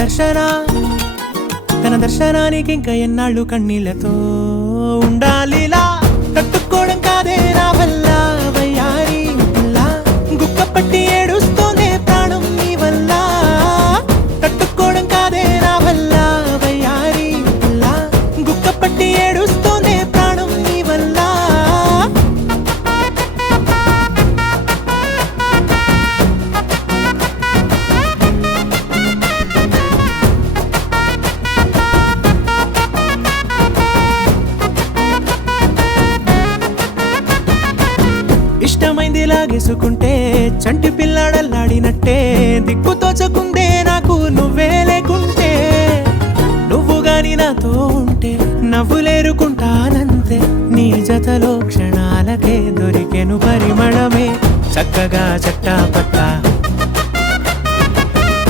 దర్శన తన దర్శనానికి ఇంకా ఎన్నాళ్ళు కన్నీళ్లతో ఉండాలిలా తట్టుకోవడం కాదే నా వల్ల వయ్యారి పిల్ల గుక్క పట్టి ఏడుస్తోందే ప్రాణం నీ వల్ల తట్టుకోవడం కాదే నా వల్ల వయ్యారి పిల్ల గుక్క పట్టి ఏడుస్తోందే ప్రాణం నీ వల్ల ఇష్టమైంది లాగేసుకుంటే చంటి పిల్లాడల్లాడినట్టే దిక్కు తోచకుందే